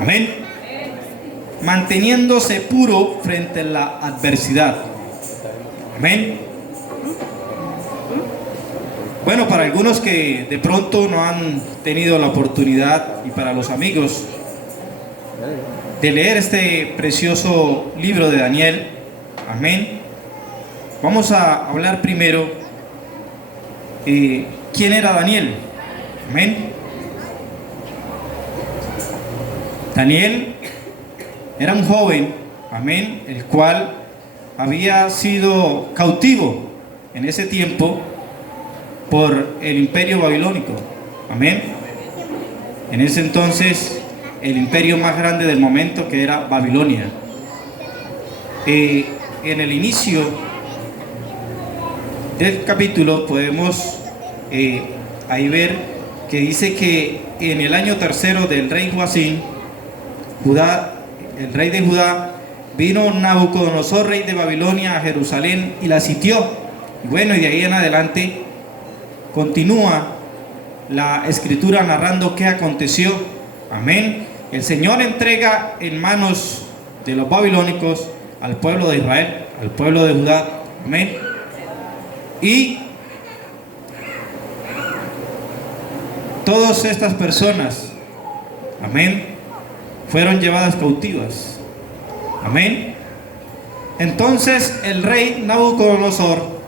Amén. Manteniéndose puro frente a la adversidad. Amén. Bueno, para algunos que de pronto no han tenido la oportunidad, y para los amigos, de leer este precioso libro de Daniel, amén, vamos a hablar primero quién era Daniel. Amén. Daniel era un joven, amén, el cual había sido cautivo en ese tiempo por el imperio babilónico. Amén. En ese entonces, el imperio más grande del momento, que era Babilonia. En el inicio del capítulo podemos ahí ver que dice que en el año tercero del rey Joacim, el rey de Judá, vino Nabucodonosor, rey de Babilonia, a Jerusalén y la sitió. Y bueno, y de ahí en adelante continúa la escritura narrando qué aconteció. Amén. El Señor entrega en manos de los babilónicos al pueblo de Israel, al pueblo de Judá. Amén. Y todas estas personas, amén, fueron llevadas cautivas. Amén. Entonces el rey Nabucodonosor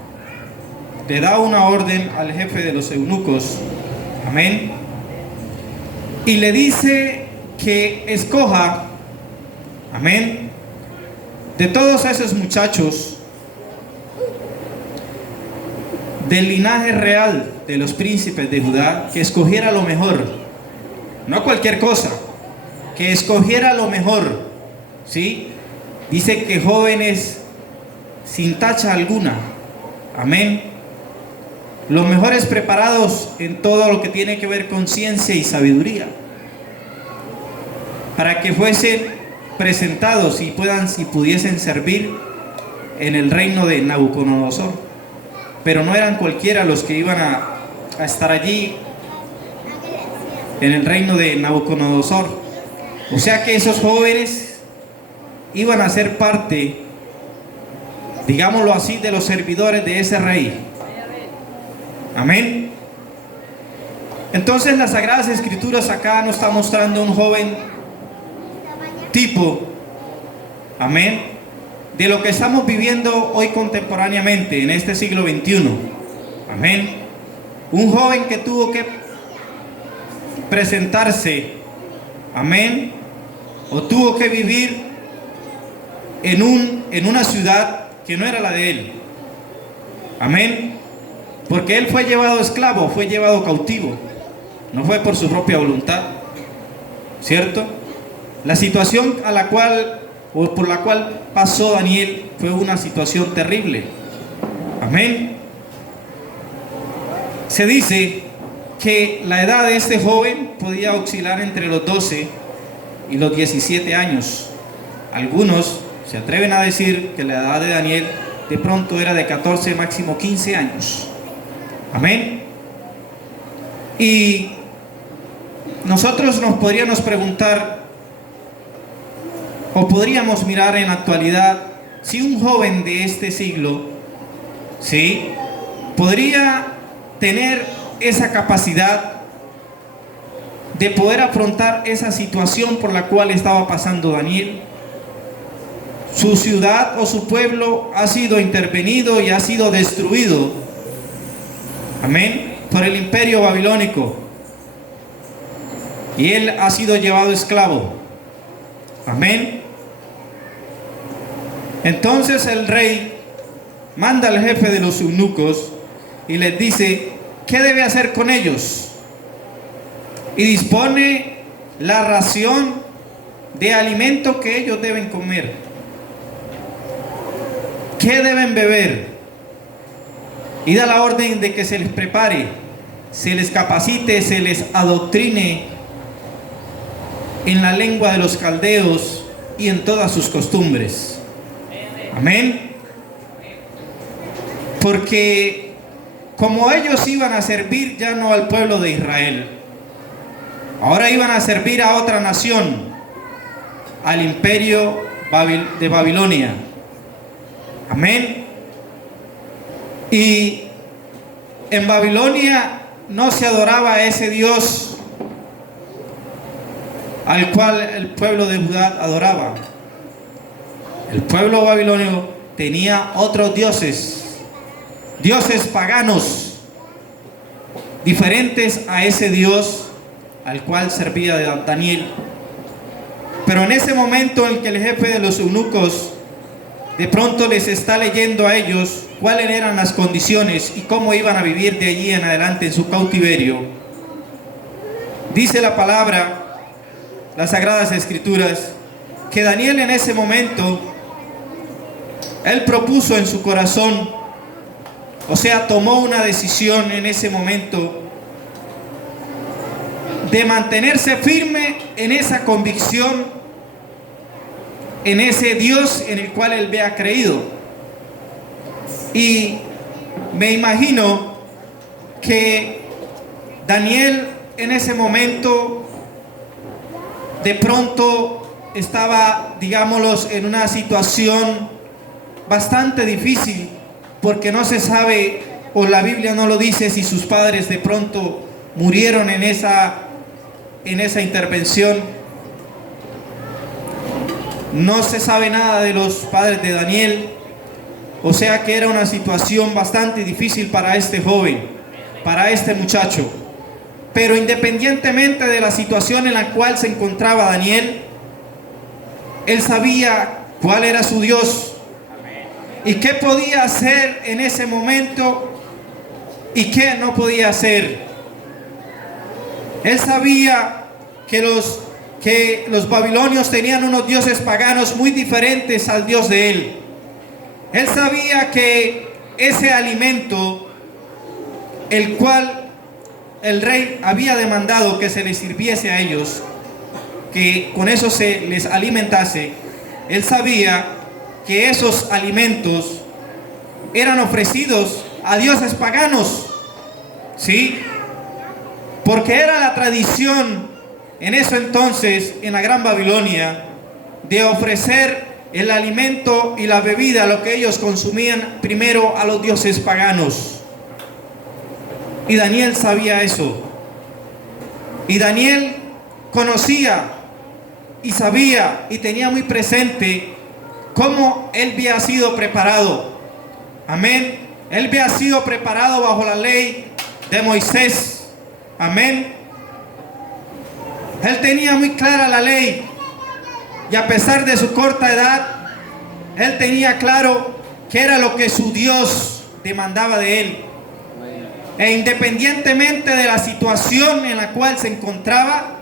le da una orden al jefe de los eunucos, amén, y le dice que escoja, amén, de todos esos muchachos del linaje real de los príncipes de Judá, que escogiera lo mejor, no cualquier cosa, que escogiera lo mejor, ¿sí? Dice que jóvenes sin tacha alguna, amén, los mejores preparados en todo lo que tiene que ver con ciencia y sabiduría, para que fuesen presentados y pudiesen servir en el reino de Nabucodonosor. Pero no eran cualquiera los que iban a estar allí en el reino de Nabucodonosor. O sea que esos jóvenes iban a ser parte, digámoslo así, de los servidores de ese rey. Amén. Entonces las Sagradas Escrituras acá nos está mostrando un joven tipo, amén, de lo que estamos viviendo hoy contemporáneamente en este siglo XXI. Amén. Un joven que tuvo que presentarse, amén, o tuvo que vivir en una ciudad que no era la de él. Amén. Porque él fue llevado esclavo, fue llevado cautivo, no fue por su propia voluntad, ¿cierto? La situación a la cual o por la cual pasó Daniel fue una situación terrible. Amén. Se dice que la edad de este joven podía oscilar entre los 12 y los 17 años. Algunos se atreven a decir que la edad de Daniel de pronto era de 14, máximo 15 años. Amén. Y nosotros nos podríamos preguntar, o podríamos mirar en la actualidad, si un joven de este siglo, ¿sí?, podría tener esa capacidad de poder afrontar esa situación por la cual estaba pasando Daniel. Su ciudad o su pueblo ha sido intervenido y ha sido destruido, amén, por el imperio babilónico, y él ha sido llevado esclavo. Amén. Entonces el rey manda al jefe de los eunucos y les dice qué debe hacer con ellos, y dispone la ración de alimento que ellos deben comer, qué deben beber, y da la orden de que se les prepare, se les capacite, se les adoctrine en la lengua de los caldeos y en todas sus costumbres. Amén. Porque como ellos iban a servir ya no al pueblo de Israel, ahora iban a servir a otra nación, al imperio de Babilonia. Amén. Y en Babilonia no se adoraba a ese Dios al cual el pueblo de Judá adoraba. El pueblo babilonio tenía otros dioses, dioses paganos, diferentes a ese Dios al cual servía Daniel. Pero en ese momento en que el jefe de los eunucos de pronto les está leyendo a ellos cuáles eran las condiciones y cómo iban a vivir de allí en adelante en su cautiverio, dice la palabra, las Sagradas Escrituras, que Daniel en ese momento, él propuso en su corazón, o sea, tomó una decisión en ese momento de mantenerse firme en esa convicción, en ese Dios en el cual él había creído. Y me imagino que Daniel en ese momento de pronto estaba, digámoslo, en una situación bastante difícil, porque no se sabe, o la Biblia no lo dice, si sus padres de pronto murieron en esa intervención. No se sabe nada de los padres de Daniel, o sea que era una situación bastante difícil para este joven, para este muchacho. Pero independientemente de la situación en la cual se encontraba Daniel, él sabía cuál era su Dios y qué podía hacer en ese momento y qué no podía hacer. Él sabía que los babilonios tenían unos dioses paganos muy diferentes al Dios de él. Él sabía que ese alimento, el cual el rey había demandado que se les sirviese a ellos, que con eso se les alimentase, él sabía que esos alimentos eran ofrecidos a dioses paganos, ¿sí? Porque era la tradición en eso entonces, en la Gran Babilonia, de ofrecer el alimento y la bebida, lo que ellos consumían, primero a los dioses paganos. Y Daniel sabía eso. Y Daniel conocía y sabía y tenía muy presente cómo él había sido preparado. Amén. Él había sido preparado bajo la ley de Moisés. Amén. Él tenía muy clara la ley. Y a pesar de su corta edad, él tenía claro qué era lo que su Dios demandaba de él. E independientemente de la situación en la cual se encontraba,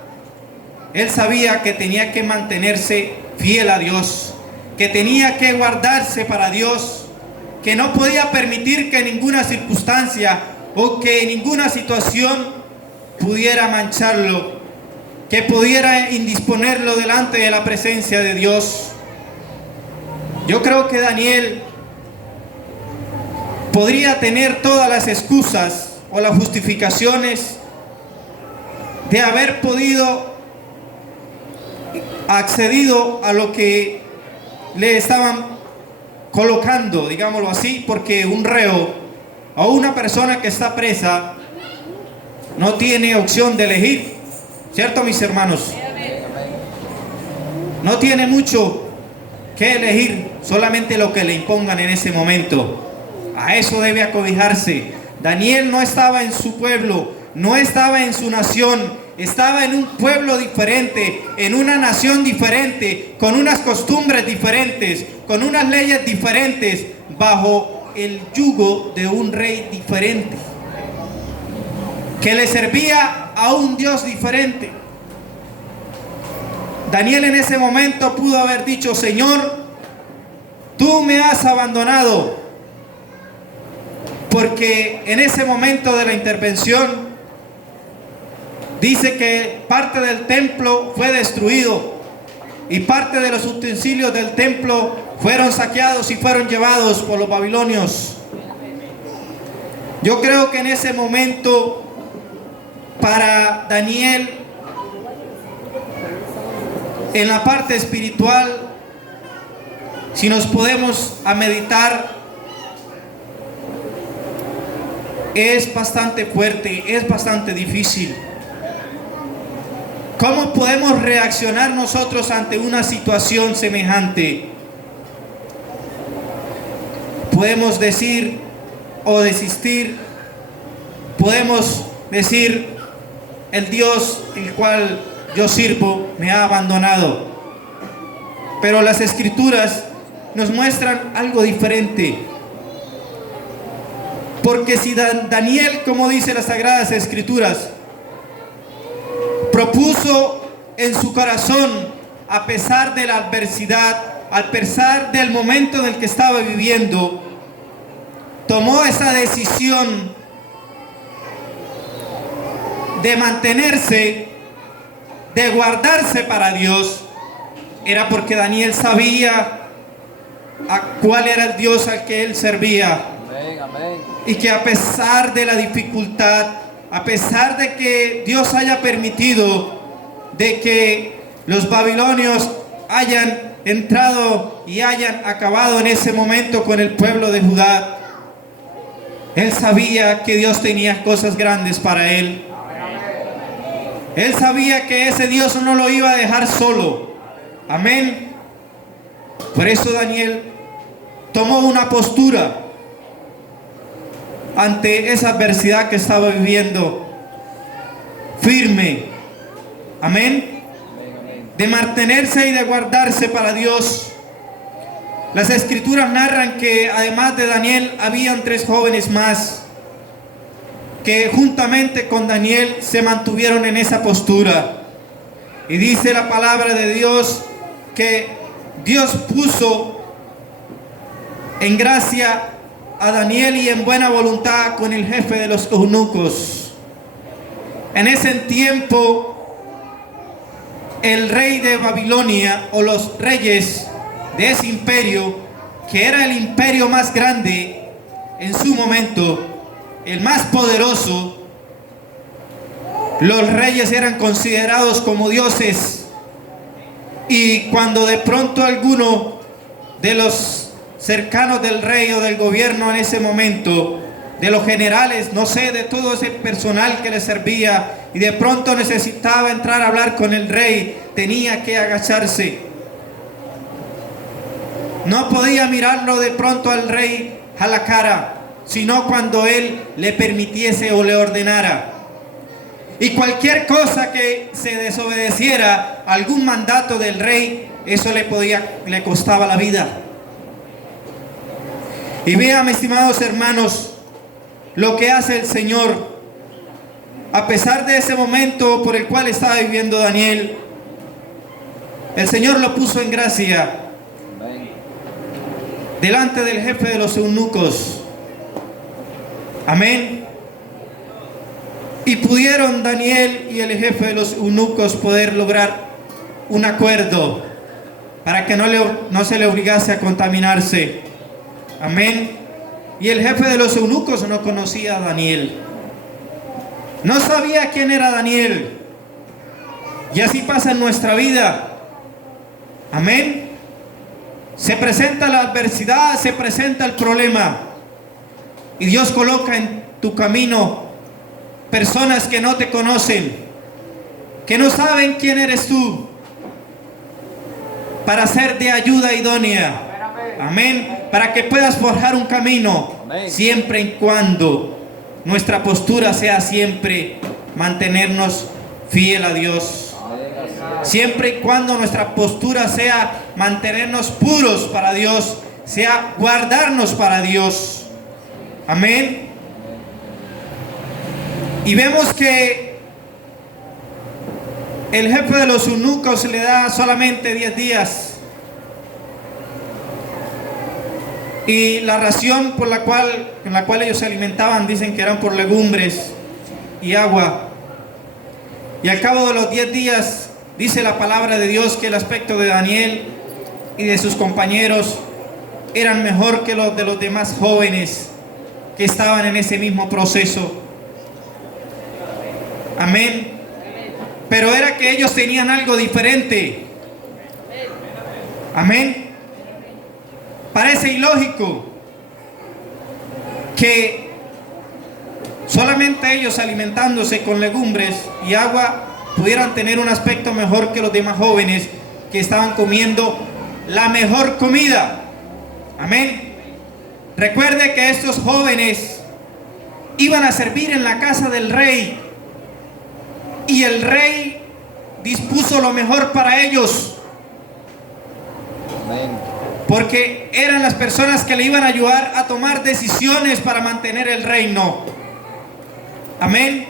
él sabía que tenía que mantenerse fiel a Dios, que tenía que guardarse para Dios, que no podía permitir que ninguna circunstancia o que ninguna situación pudiera mancharlo, que pudiera indisponerlo delante de la presencia de Dios. Yo creo que Daniel podría tener todas las excusas o las justificaciones de haber podido accedido a lo que le estaban colocando, digámoslo así, porque un reo o una persona que está presa no tiene opción de elegir, ¿cierto, mis hermanos? No tiene mucho que elegir, solamente lo que le impongan en ese momento. A eso debe acobijarse. Daniel no estaba en su pueblo, no estaba en su nación, estaba en un pueblo diferente, en una nación diferente, con unas costumbres diferentes, con unas leyes diferentes, bajo el yugo de un rey diferente, que le servía a un Dios diferente. Daniel en ese momento pudo haber dicho: Señor, tú me has abandonado, porque en ese momento de la intervención dice que parte del templo fue destruido y parte de los utensilios del templo fueron saqueados y fueron llevados por los babilonios. Yo creo que en ese momento, para Daniel, En la parte espiritual, si nos podemos a meditar, es bastante fuerte, es bastante difícil. ¿Cómo podemos reaccionar nosotros ante una situación semejante? Podemos decir o desistir, podemos decir, el Dios el cual yo sirvo me ha abandonado. Pero las Escrituras nos muestran algo diferente. Porque si Daniel, como dice las Sagradas Escrituras, propuso en su corazón, a pesar de la adversidad, a pesar del momento en el que estaba viviendo, tomó esa decisión de mantenerse, de guardarse para Dios, era porque Daniel sabía a cuál era el Dios al que él servía. Amén, amén. Y que a pesar de la dificultad, a pesar de que Dios haya permitido de que los babilonios hayan entrado y hayan acabado en ese momento con el pueblo de Judá, él sabía que Dios tenía cosas grandes para él. Él sabía que ese Dios no lo iba a dejar solo. Amén. Por eso Daniel tomó una postura ante esa adversidad que estaba viviendo, firme. Amén. De mantenerse y de guardarse para Dios. Las Escrituras narran que además de Daniel habían 3 jóvenes más que juntamente con Daniel se mantuvieron en esa postura. Y dice la palabra de Dios que Dios puso en gracia a Daniel y en buena voluntad con el jefe de los eunucos. En ese tiempo, el rey de Babilonia, o los reyes de ese imperio, que era el imperio más grande en su momento, el más poderoso, los reyes eran considerados como dioses. Y cuando de pronto alguno de los cercanos del rey o del gobierno en ese momento, de los generales, no sé, de todo ese personal que le servía, y de pronto necesitaba entrar a hablar con el rey, tenía que agacharse. No podía mirarlo de pronto al rey a la cara, sino cuando él le permitiese o le ordenara. Y cualquier cosa que se desobedeciera a algún mandato del rey, eso le costaba la vida. Y vean, mis estimados hermanos, lo que hace el Señor. A pesar de ese momento por el cual estaba viviendo Daniel, el Señor lo puso en gracia delante del jefe de los eunucos. Amén. Y pudieron Daniel y el jefe de los eunucos poder lograr un acuerdo para que no se le obligase a contaminarse. Amén. Y el jefe de los eunucos no conocía a Daniel. No sabía quién era Daniel. Y así pasa en nuestra vida. Amén. Se presenta la adversidad, se presenta el problema. Y Dios coloca en tu camino personas que no te conocen, que no saben quién eres tú, para ser de ayuda idónea. Amén. Para que puedas forjar un camino. Amén. Siempre y cuando nuestra postura sea siempre mantenernos fiel a Dios. Siempre y cuando nuestra postura sea mantenernos puros para Dios, sea guardarnos para Dios. Amén. Y vemos que el jefe de los eunucos le da solamente 10 días. Y la ración en la cual ellos se alimentaban, dicen que eran por legumbres y agua. Y al cabo de los 10 días, dice la palabra de Dios que el aspecto de Daniel y de sus compañeros eran mejor que los de los demás jóvenes que estaban en ese mismo proceso. Amén. Pero era que ellos tenían algo diferente. Amén. Parece ilógico que solamente ellos, alimentándose con legumbres y agua, pudieran tener un aspecto mejor que los demás jóvenes que estaban comiendo la mejor comida. Amén. Recuerde que estos jóvenes iban a servir en la casa del rey, y el rey dispuso lo mejor para ellos. Amén. Porque eran las personas que le iban a ayudar a tomar decisiones para mantener el reino. Amén.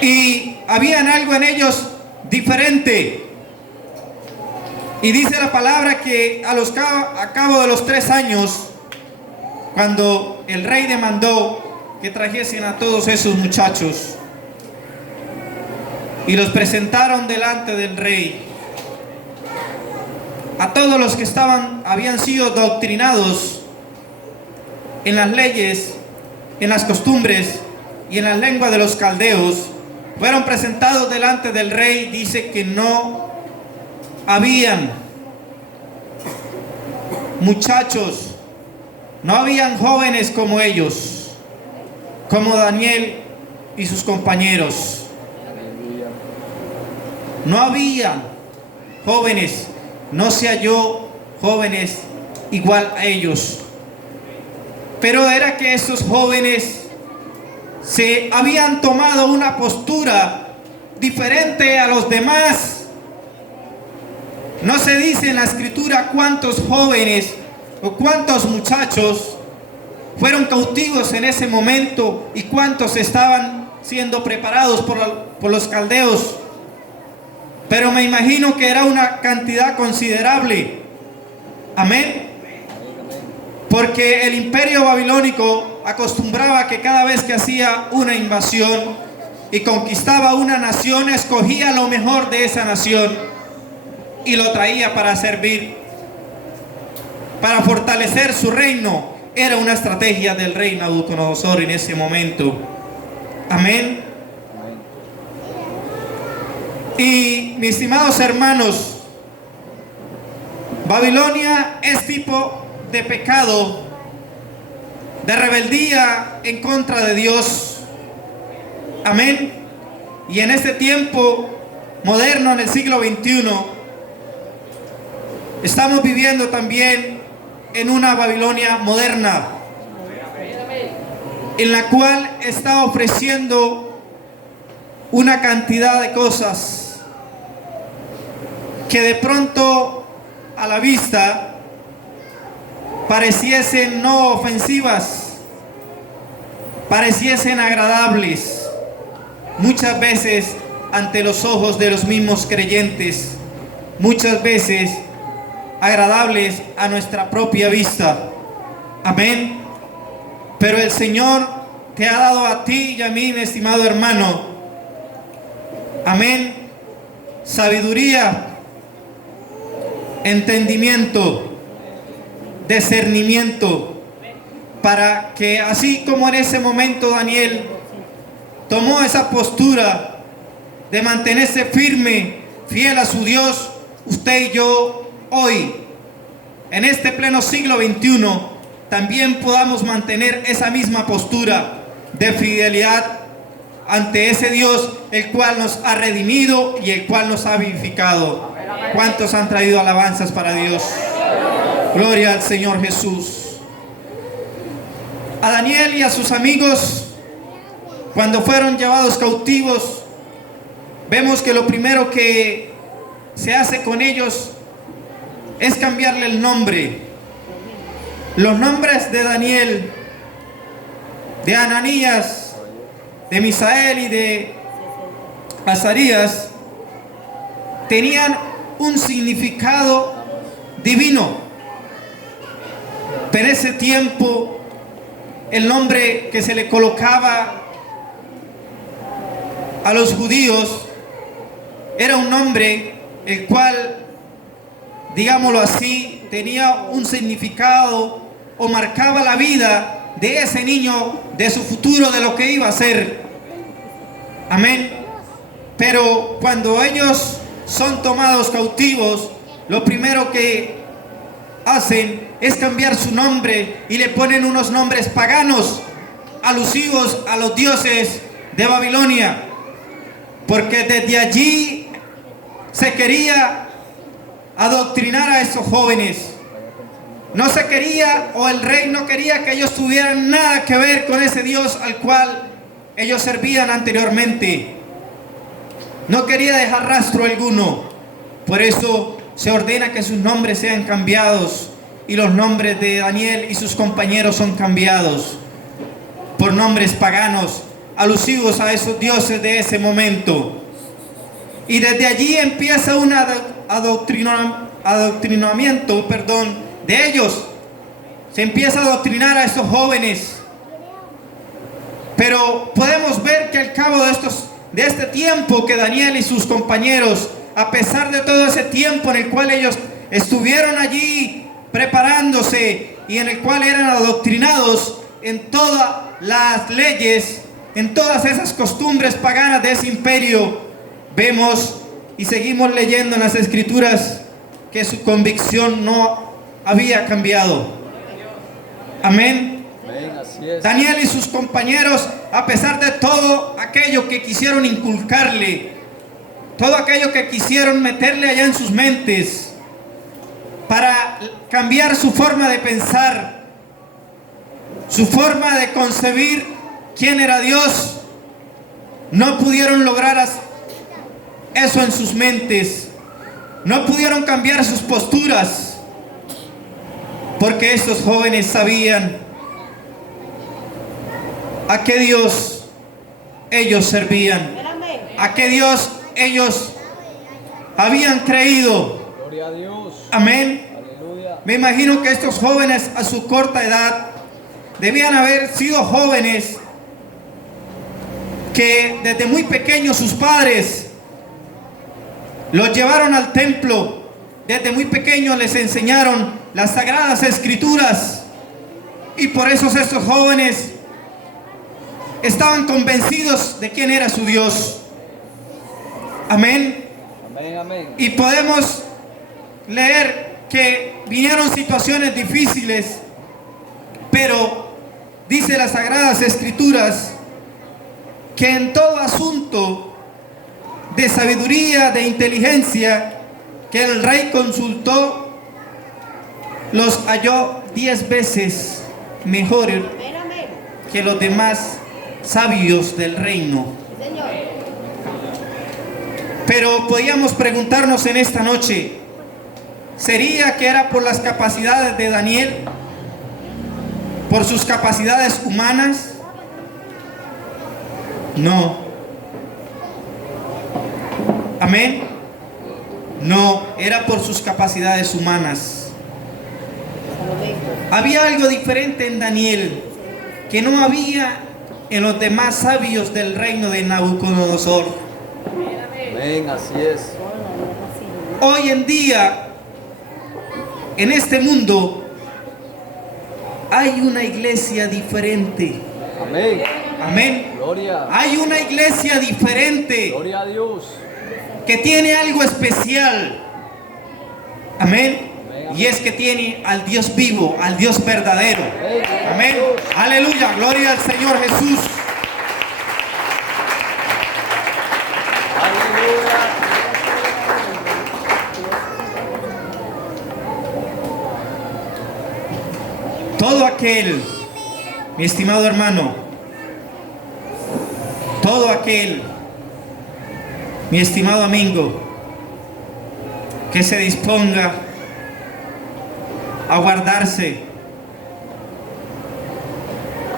Y habían algo en ellos diferente. Y dice la palabra que a cabo de los 3 años, cuando el rey demandó que trajesen a todos esos muchachos y los presentaron delante del rey, a todos los que habían sido doctrinados en las leyes, en las costumbres y en la lengua de los caldeos, fueron presentados delante del rey. Dice que no habían muchachos, no habían jóvenes como ellos, como Daniel y sus compañeros. No había jóvenes, no se halló jóvenes igual a ellos. Pero era que esos jóvenes se habían tomado una postura diferente a los demás. No se dice en la escritura cuántos jóvenes o cuántos muchachos fueron cautivos en ese momento y cuántos estaban siendo preparados por los caldeos. Pero me imagino que era una cantidad considerable. Amén. Porque el imperio babilónico acostumbraba que cada vez que hacía una invasión y conquistaba una nación, escogía lo mejor de esa nación y lo traía para servir, para fortalecer su reino. Era una estrategia del rey Nabucodonosor en ese momento. Amén. Y mis estimados hermanos, Babilonia es tipo de pecado, de rebeldía en contra de Dios. Amén. Y en este tiempo moderno, en el siglo XXI, estamos viviendo también en una Babilonia moderna, en la cual está ofreciendo una cantidad de cosas que de pronto a la vista pareciesen no ofensivas, pareciesen agradables, muchas veces ante los ojos de los mismos creyentes, muchas veces agradables a nuestra propia vista. Amén. Pero el Señor te ha dado a ti y a mí, mi estimado hermano, amén, sabiduría, entendimiento, discernimiento, para que así como en ese momento Daniel tomó esa postura de mantenerse firme, fiel a su Dios, usted y yo hoy, en este pleno siglo XXI, también podamos mantener esa misma postura de fidelidad ante ese Dios, el cual nos ha redimido y el cual nos ha vivificado. ¿Cuántos han traído alabanzas para Dios? Gloria al Señor Jesús. A Daniel y a sus amigos, cuando fueron llevados cautivos, vemos que lo primero que se hace con ellos es cambiarle el nombre. Los nombres de Daniel, de Ananías, de Misael y de Azarías tenían un significado divino. Pero en ese tiempo el nombre que se le colocaba a los judíos era un nombre el cual, digámoslo así, tenía un significado o marcaba la vida de ese niño, de su futuro, de lo que iba a ser. Amén. Pero cuando ellos son tomados cautivos, lo primero que hacen es cambiar su nombre y le ponen unos nombres paganos, alusivos a los dioses de Babilonia, porque desde allí se quería adoctrinar a esos jóvenes. No se quería, o el rey no quería que ellos tuvieran nada que ver con ese Dios al cual ellos servían anteriormente. No quería dejar rastro alguno. Por eso se ordena que sus nombres sean cambiados, y los nombres de Daniel y sus compañeros son cambiados por nombres paganos, alusivos a esos dioses de ese momento. Y desde allí empieza un adoctrinamiento de ellos. Se empieza a adoctrinar a estos jóvenes. Pero podemos ver que al cabo de este tiempo que Daniel y sus compañeros, a pesar de todo ese tiempo en el cual ellos estuvieron allí preparándose y en el cual eran adoctrinados en todas las leyes, en todas esas costumbres paganas de ese imperio, vemos y seguimos leyendo en las escrituras que su convicción no había cambiado. Amén. Daniel y sus compañeros, a pesar de todo aquello que quisieron inculcarle, todo aquello que quisieron meterle allá en sus mentes para cambiar su forma de pensar, su forma de concebir quién era Dios, no pudieron lograr eso en sus mentes. No pudieron cambiar sus posturas, porque estos jóvenes sabían a qué Dios ellos servían, a qué Dios ellos habían creído. Gloria a Dios. Amén. Aleluya. Me imagino que estos jóvenes a su corta edad debían haber sido jóvenes que desde muy pequeños sus padres los llevaron al templo. Desde muy pequeños les enseñaron las sagradas escrituras, y por eso estos jóvenes estaban convencidos de quién era su Dios. Amén. Amén, amén. Y podemos leer que vinieron situaciones difíciles, pero dice las sagradas escrituras que en todo asunto de sabiduría, de inteligencia, que el rey consultó, los halló 10 veces mejores que los demás sabios del reino. Pero podíamos preguntarnos en esta noche, ¿sería que era por las capacidades de Daniel? ¿Por sus capacidades humanas? No. Amén. No, era por sus capacidades humanas. Había algo diferente en Daniel que no había en los demás sabios del reino de Nabucodonosor. Amén, así es. Hoy en día, en este mundo, hay una iglesia diferente. Amén. Amén. Gloria. Hay una iglesia diferente Gloria a Dios. que tiene algo especial. Amén. Amén. Y es que tiene al Dios vivo, al Dios verdadero. Amén. Aleluya. Gloria al Señor Jesús. Aleluya. Todo aquel, mi estimado hermano, todo aquel, mi estimado amigo, que se disponga a guardarse,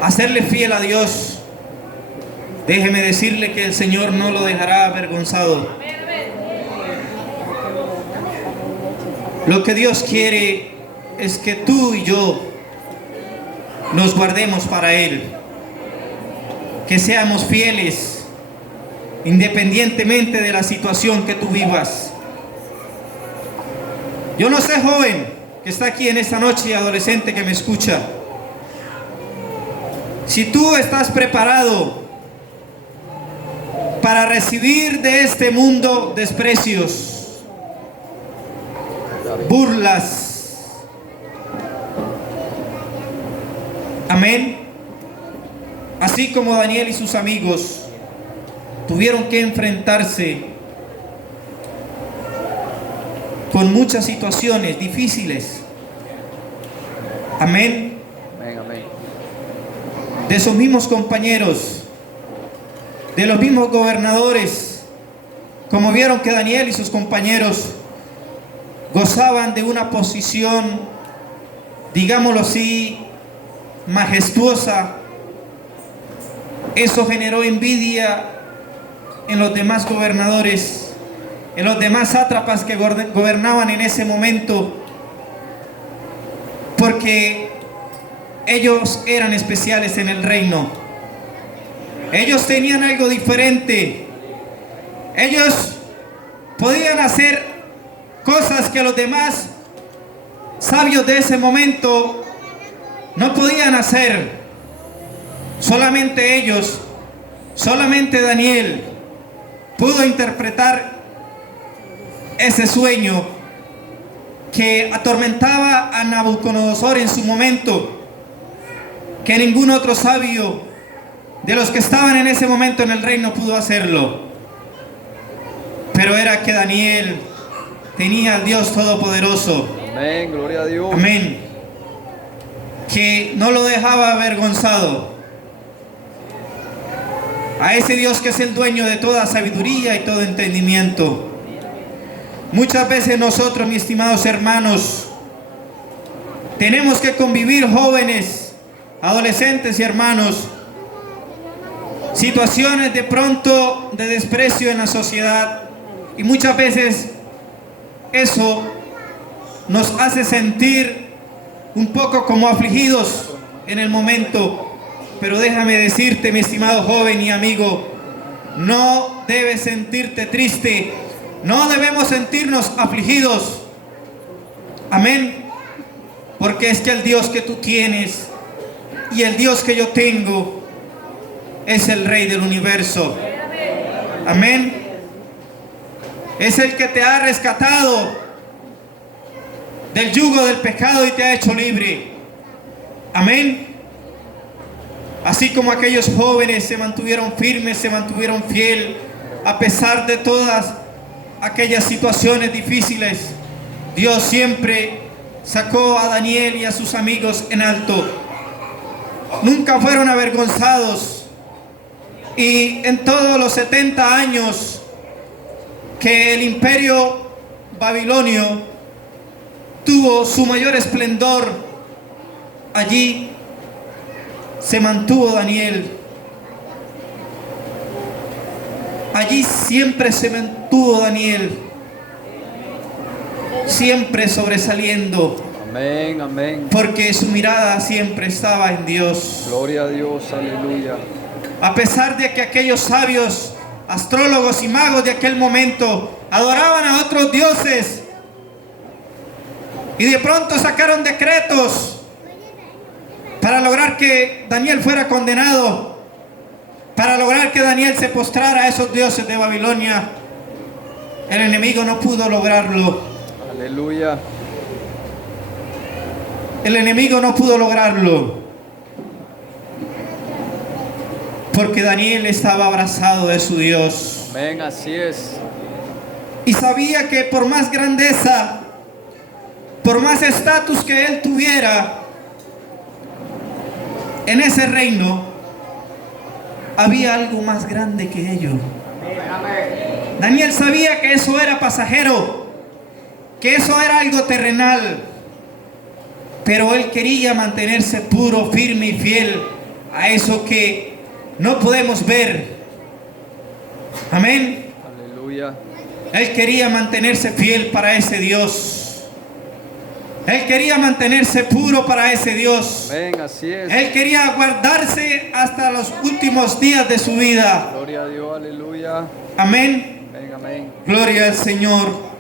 a serle fiel a Dios, déjeme decirle que el Señor no lo dejará avergonzado. Lo que Dios quiere es que tú y yo nos guardemos para Él, que seamos fieles independientemente de la situación que tú vivas. Yo no sé, joven que está aquí en esta noche, adolescente que me escucha, si tú estás preparado para recibir de este mundo desprecios, burlas. Amén. Así como Daniel y sus amigos tuvieron que enfrentarse con muchas situaciones difíciles. Amén. Amén, amén. De sus mismos compañeros, de los mismos gobernadores, como vieron que Daniel y sus compañeros gozaban de una posición, digámoslo así, majestuosa, eso generó envidia en los demás gobernadores, en los demás sátrapas que gobernaban en ese momento, porque ellos eran especiales en el reino. Ellos tenían algo diferente. Ellos podían hacer cosas que los demás sabios de ese momento no podían hacer. Solamente ellos, solamente Daniel pudo interpretar ese sueño que atormentaba a Nabucodonosor en su momento, que ningún otro sabio de los que estaban en ese momento en el reino pudo hacerlo. Pero era que Daniel tenía al Dios Todopoderoso. Amén, gloria a Dios. Amén. Que no lo dejaba avergonzado. A ese Dios que es el dueño de toda sabiduría y todo entendimiento. Muchas veces nosotros, mis estimados hermanos, tenemos que convivir, jóvenes, adolescentes y hermanos, situaciones de pronto de desprecio en la sociedad, y muchas veces eso nos hace sentir un poco como afligidos en el momento. Pero déjame decirte, mi estimado joven y amigo, no debes sentirte triste, no debemos sentirnos afligidos. Amén. Porque es que el Dios que tú tienes y el Dios que yo tengo es el Rey del universo. Amén. Es el que te ha rescatado del yugo del pecado y te ha hecho libre. Amén. Así como aquellos jóvenes se mantuvieron firmes, se mantuvieron fieles a pesar de todas aquellas situaciones difíciles, Dios siempre sacó a Daniel y a sus amigos en alto. Nunca fueron avergonzados. Y en todos los 70 años que el imperio babilonio tuvo su mayor esplendor, allí se mantuvo Daniel. Allí siempre se mantuvo Daniel, siempre sobresaliendo. Amén, amén. Porque su mirada siempre estaba en Dios. Gloria a Dios, aleluya. A pesar de que aquellos sabios, astrólogos y magos de aquel momento adoraban a otros dioses y de pronto sacaron decretos para lograr que Daniel fuera condenado, para lograr que Daniel se postrara a esos dioses de Babilonia, el enemigo no pudo lograrlo. Aleluya. El enemigo no pudo lograrlo, porque Daniel estaba abrazado de su Dios. Amén, así es. Y sabía que por más grandeza, por más estatus que él tuviera en ese reino, había algo más grande que ello. Daniel sabía que eso era pasajero, que eso era algo terrenal, pero él quería mantenerse puro, firme y fiel a eso que no podemos ver. Amén. Aleluya. Él quería mantenerse fiel para ese Dios. Él quería mantenerse puro para ese Dios. Amén, así es. Él quería guardarse hasta los últimos días de su vida. Gloria a Dios, aleluya. Amén. Amén, amén. Gloria al Señor.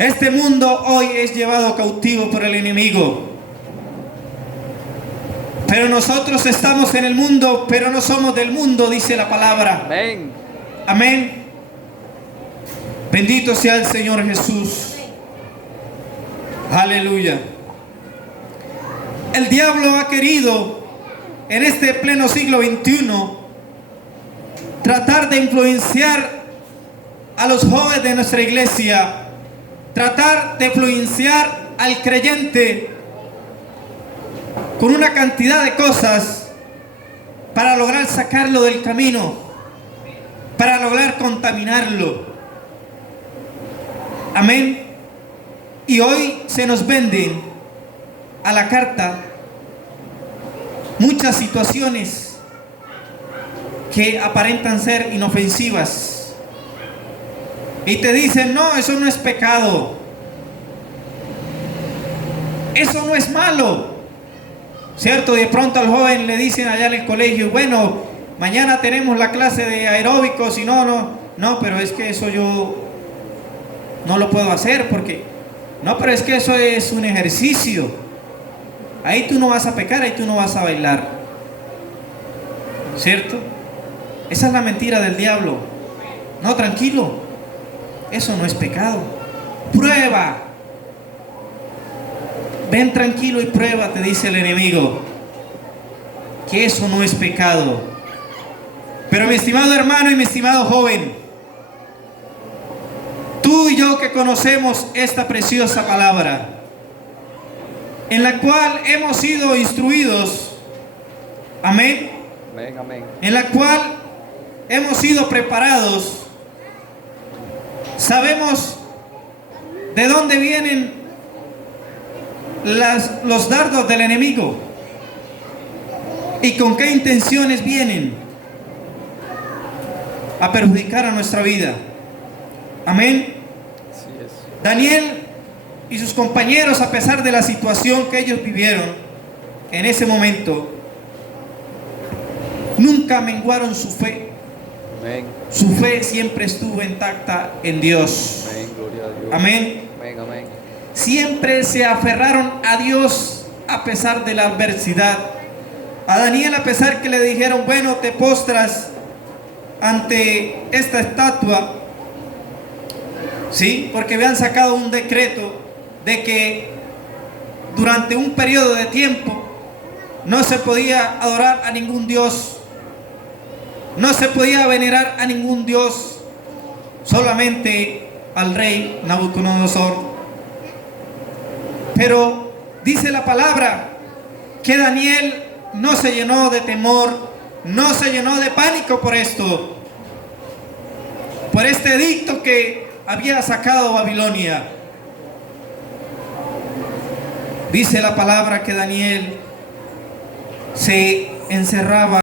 Este mundo hoy es llevado cautivo por el enemigo. Pero nosotros estamos en el mundo, pero no somos del mundo, dice la palabra. Amén. Amén. Bendito sea el Señor Jesús. Aleluya. El diablo ha querido en este pleno siglo XXI tratar de influenciar a los jóvenes de nuestra iglesia, tratar de influenciar al creyente con una cantidad de cosas para lograr sacarlo del camino, para lograr contaminarlo. Amén. Y hoy se nos venden a la carta muchas situaciones que aparentan ser inofensivas. Y te dicen, no, eso no es pecado. Eso no es malo. ¿Cierto? De pronto al joven le dicen allá en el colegio, bueno, mañana tenemos la clase de aeróbicos y no, pero es que eso yo no lo puedo hacer porque, no, pero es que eso es un ejercicio. Ahí tú no vas a pecar, ahí tú no vas a bailar. ¿Cierto? Esa es la mentira del diablo. No, tranquilo, eso no es pecado. Prueba. Ven tranquilo y prueba, te dice el enemigo, que eso no es pecado. Pero mi estimado hermano y mi estimado joven, tú y yo que conocemos esta preciosa palabra, en la cual hemos sido instruidos, amén, Amén, amén. en la cual hemos sido preparados, sabemos de dónde vienen los dardos del enemigo y con qué intenciones vienen a perjudicar a nuestra vida. Amén. Así es. Daniel y sus compañeros, a pesar de la situación que ellos vivieron en ese momento, nunca menguaron su fe. Amén. Su fe siempre estuvo intacta en Dios. Amén, gloria a Dios. Amén. Amén, amén. Siempre se aferraron a Dios a pesar de la adversidad. A Daniel, a pesar que le dijeron, bueno, te postras ante esta estatua, ¿sí? Porque habían sacado un decreto de que durante un periodo de tiempo no se podía adorar a ningún dios, no se podía venerar a ningún dios, solamente al rey Nabucodonosor. Pero dice la palabra que Daniel no se llenó de temor, no se llenó de pánico por esto, por este edicto que había sacado Babilonia. Dice la palabra que Daniel se encerraba